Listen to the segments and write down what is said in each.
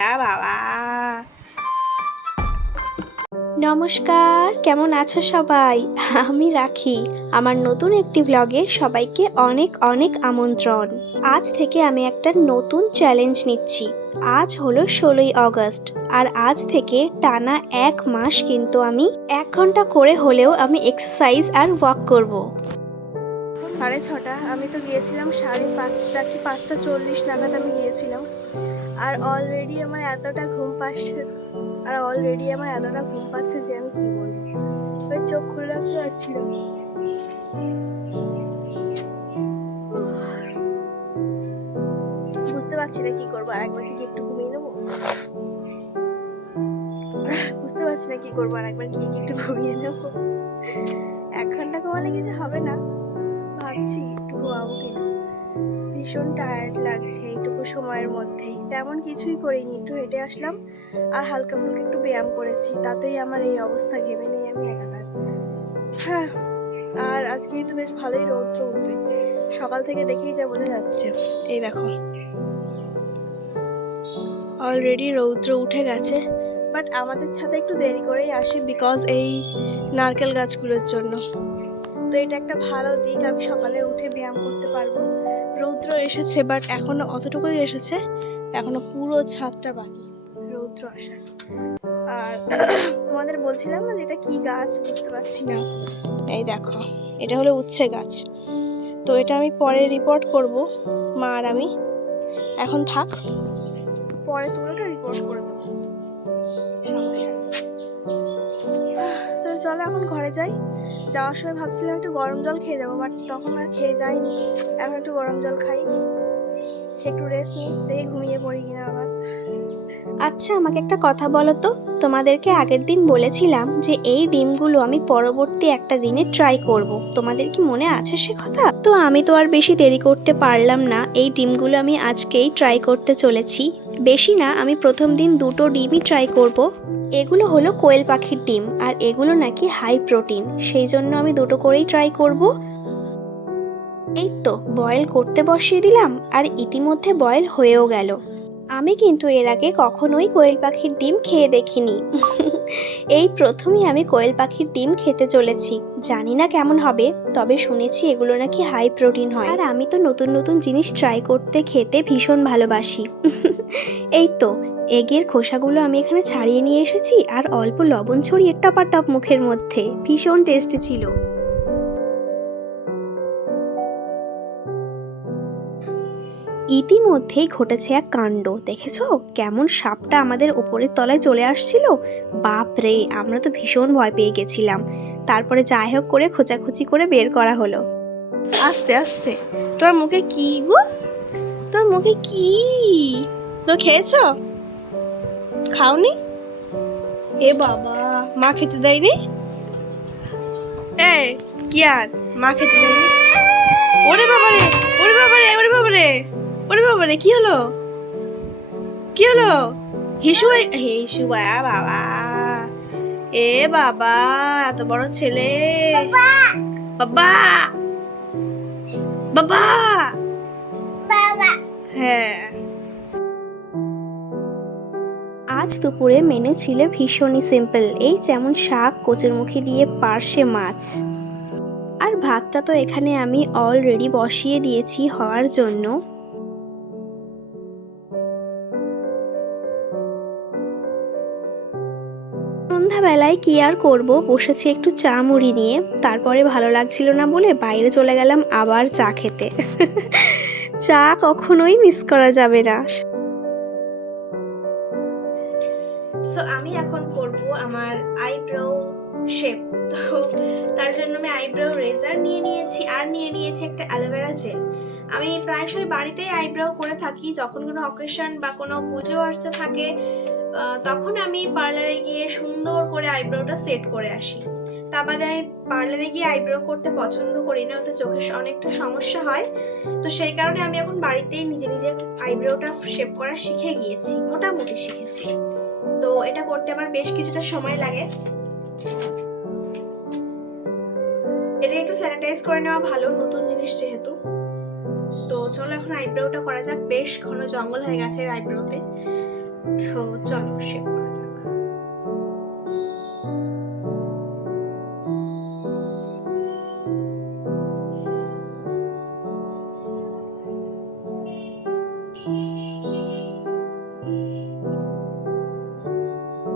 বাবা নমস্কার, কেমন আছো সবাই? আমি রাখি। আমার নতুন একটি ব্লগে সবাইকে অনেক অনেক আমন্ত্রণ। আজ থেকে আমি একটা নতুন চ্যালেঞ্জ নিচ্ছি। আজ হলো 16ই আগস্ট, আর আজ থেকে টানা 1 মাস কিন্তু আমি 1 ঘন্টা করে হলেও আমি এক্সারসাইজ আর ওয়াক করব। 6:30, আমি তো গিয়েছিলাম 5:30 কি 5:40 নাগাদ আমি গিয়েছিলাম। আর অলরেডি আমার এতটা ঘুম পাচ্ছে যে আমি কি বলবো, ওই চোখ খুলে রাখতে পারছি না। বুঝতে পারছি না কি করবো, আর একবার কি একটু ঘুমিয়ে নেবো। একটু ঘুমিয়ে নেবো। 1 ঘন্টা ঘুমালে কিছু হবে না, ভাবছি একটু ঘুমাবো কিনা। ভীষণ টায়ার্ড লাগছে এইটুকু সময়ের মধ্যেই। তেমন কিছুই করিনি, একটু হেঁটে আসলাম আর হালকা ফুলকা একটু ব্যায়াম করেছি, তাতেই আমার এই অবস্থা। ঘেমে নেই আমি একাকার। হ্যাঁ, আর আজকে কিন্তু বেশ ভালোই রৌদ্র উঠবে, সকাল থেকে দেখেই যা বোঝা যাচ্ছে। এই দেখো, অলরেডি রৌদ্র উঠে গেছে। বাট আমাদের ছাদে একটু দেরি করেই আসে, বিকজ এই নারকেল গাছগুলোর জন্য। তো এটা একটা ভালো দিক, আমি সকালে উঠে ব্যায়াম করতে পারবো। রৌদ্র এসেছে, বাট এখনো অতটুকুই এসেছে, এখনো পুরো ছাদটা বাকি রৌদ্র আসার। আর তোমাদের বলছিলাম না, এটা কি গাছ বুঝতে পারছি না। এই দেখো, এটা হলো উচ্ছে গাছ। তো এটা আমি পরে রিপোর্ট করব, মা আর আমি। এখন থাক, পরে তুলোটা রিপোর্ট করে দেবো, সমস্যা নেই। তো চলো এখন ঘরে যাই। যাওয়ার সময় ভাবছিলাম একটু গরম জল খেয়ে যাবো, বাট তখন আর খেয়ে যাইনি। এখন একটু গরম জল খাই, একটু রেস্ট নিই, দেখে ঘুমিয়ে পড়ি কিনা আবার। আচ্ছা, আমাকে একটা কথা বলো তো। তোমাদেরকে আগের দিন বলেছিলাম যে এই ডিমগুলো আমি পরবর্তী একটা দিনে ট্রাই করব। তোমাদের কি মনে আছে সে কথা? তো আমি তো আর বেশি দেরি করতে পারলাম না, এই ডিমগুলো আমি আজকেই ট্রাই করতে চলেছি। বেশি না, আমি প্রথম দিন 2টো ডিমই ট্রাই করব। এগুলো হলো কোয়েল পাখির ডিম, আর এগুলো নাকি হাই প্রোটিন, সেই জন্য আমি 2টো করেই ট্রাই করব। এই তো বয়েল করতে বসিয়ে দিলাম, আর ইতিমধ্যে বয়েল হয়েও গেল। আমি কিন্তু এর আগে কখনোই কোয়েল পাখির ডিম খেয়ে দেখিনি। এই প্রথমই আমি কোয়েল পাখির ডিম খেতে চলেছি। জানি না কেমন হবে, তবে শুনেছি এগুলো নাকি হাই প্রোটিন হয়। আর আমি তো নতুন নতুন জিনিস ট্রাই করতে খেতে ভীষণ ভালোবাসি। এই তো এগের খোসাগুলো আমি এখানে ছাড়িয়ে নিয়ে এসেছি, আর অল্প লবণ ছড়িয়ে টপাটপ মুখের মধ্যে, ভীষণ টেস্টি ছিল। ইতিমধ্যেই ঘটেছে এক কাণ্ড, দেখেছো কেমন সাপটা আমাদের উপরের তলায় চলে আসছিল। বাপ রে, আমরা তো ভীষণ ভয় পেয়ে গেছিলাম। তারপরে যাই হোক করে খোঁচাখুচি করে বের করা হলো। আস্তে আস্তে। তোর মুখে কি গো? তোর মুখে কি? তো খেয়েছ? খাওনি? এ বাবা, মা খেতে দেয়নি? এই কি আর, মা খেতে দেয়নি? ওরে বাবারে, ওরে বাবারে, ওরে বাবারে, ওরে বাবারে, কি হলো? কি হলো? হিসু হিসু বাবা, এ বাবা, এত বড় ছেলে। বাবা, বাবা, বাবা। হ্যাঁ, আজ দুপুরে মেনু ছিল ভীষণই সিম্পল, এই যেমন শাক, কচুরমুখী দিয়ে পার্শে মাছ। আর ভাতটা তো এখানে আমি অলরেডি বসিয়ে দিয়েছি হওয়ার জন্য। সন্ধ্যাবেলায় কি আর করব, বসেছি একটু চা মুড়ি নিয়ে। তারপরে ভালো লাগছিল না বলে বাইরে চলে গেলাম আবার চা খেতে। চা কখনোই মিস করা যাবে না। সো আমি এখন করব আমার আইব্রো শেপ। তো তার জন্য আমি আইব্রো রেজার নিয়ে নিয়েছি, আর নিয়ে নিয়েছি একটা অ্যালোভেরা জেল। আমি প্রায়শই বাড়িতেই আইব্রো করে থাকি, যখন কোনো অকেশন বা কোনো পুজো আর্চা থাকে তখন আমি পার্লারে গিয়ে সুন্দর করে আইব্রোটা সেট করে আসি। তা বাদে আমি পার্লারে গিয়ে আইব্রো করতে পছন্দ করি না, ওতে চোখের অনেকটা সমস্যা হয়। তো সেই কারণে আমি এখন বাড়িতেই নিজে নিজে আইব্রোটা শেপ করা শিখে গিয়েছি, মোটামুটি শিখেছি। তো এটা করতে আমার বেশ কিছুটা সময় লাগে। এটা একটু স্যানিটাইজ করে নেওয়া ভালো, নতুন জিনিস যেহেতু। তো চলো এখন আইব্রোটা করা যাক। বেশ ঘন জঙ্গল হয়ে গেছে আইব্রোতে। তো চলো শেভ করা যাক।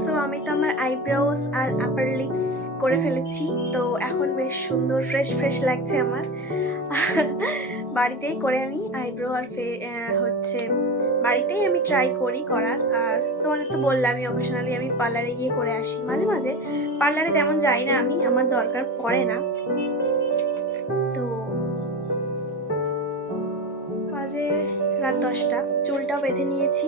সো আমি তো আমার আইব্রোস আর আপার লিপস করে ফেলেছি, তো এখন বেশ সুন্দর ফ্রেশ ফ্রেশ লাগছে আমার। বাড়িতেই করে আমি আইব্রো আর হচ্ছে বাড়িতেই আমি ট্রাই করি করার। আর তোমাদের তো বললাম আমি অকেশনালি আমি পার্লারে গিয়ে করে আসি, মাঝে মাঝে পার্লারে তেমন যাই না আমি, আমার দরকার পড়ে না। তো বাজে রাত 10টা, চুলটাও বেঁধে নিয়েছি।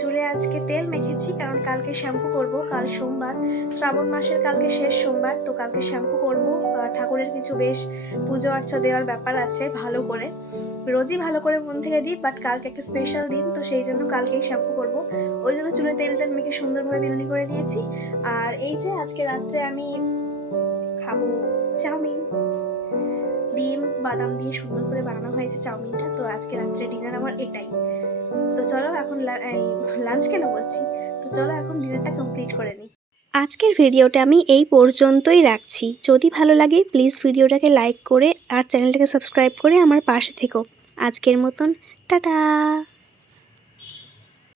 চুলে আজকে তেল মেখেছি কারণ কালকে শ্যাম্পু করব, কাল সোমবার, শ্রাবণ মাসের কালকে শেষ সোমবার, তো কালকে শ্যাম্পু করব। ঠাকুরের কিছু বেশ পুজো আর্চা দেওয়ার ব্যাপার আছে, ভালো করে রোজই ভালো করে মন থেকে দিই, বাট কালকে একটা স্পেশাল দিন, তো সেই জন্য কালকেই শ্যাম্পু করব। ওই জন্য চুলে তেল মেখে সুন্দরভাবে বিনুনি করে দিয়েছি। আর এই যে আজকে রাত্রে আমি খাবো চাউমিন, ডিম বাদাম দিয়ে সুন্দর করে বানানো হয়েছে চাউমিনটা। তো আজকে রাত্রে ডিনার আমার এটাই। তো চলো এখন লাঞ্চ কেন বলছি, তো চলো এখন ডিনারটা কমপ্লিট করে নিই। আজকের ভিডিওটা আমি এই পর্যন্তই রাখছি। যদি ভালো লাগে প্লিজ ভিডিওটাকে লাইক করে আর চ্যানেলটাকে সাবস্ক্রাইব করে আমার পাশে থেকো। আজকের মতন টাটা।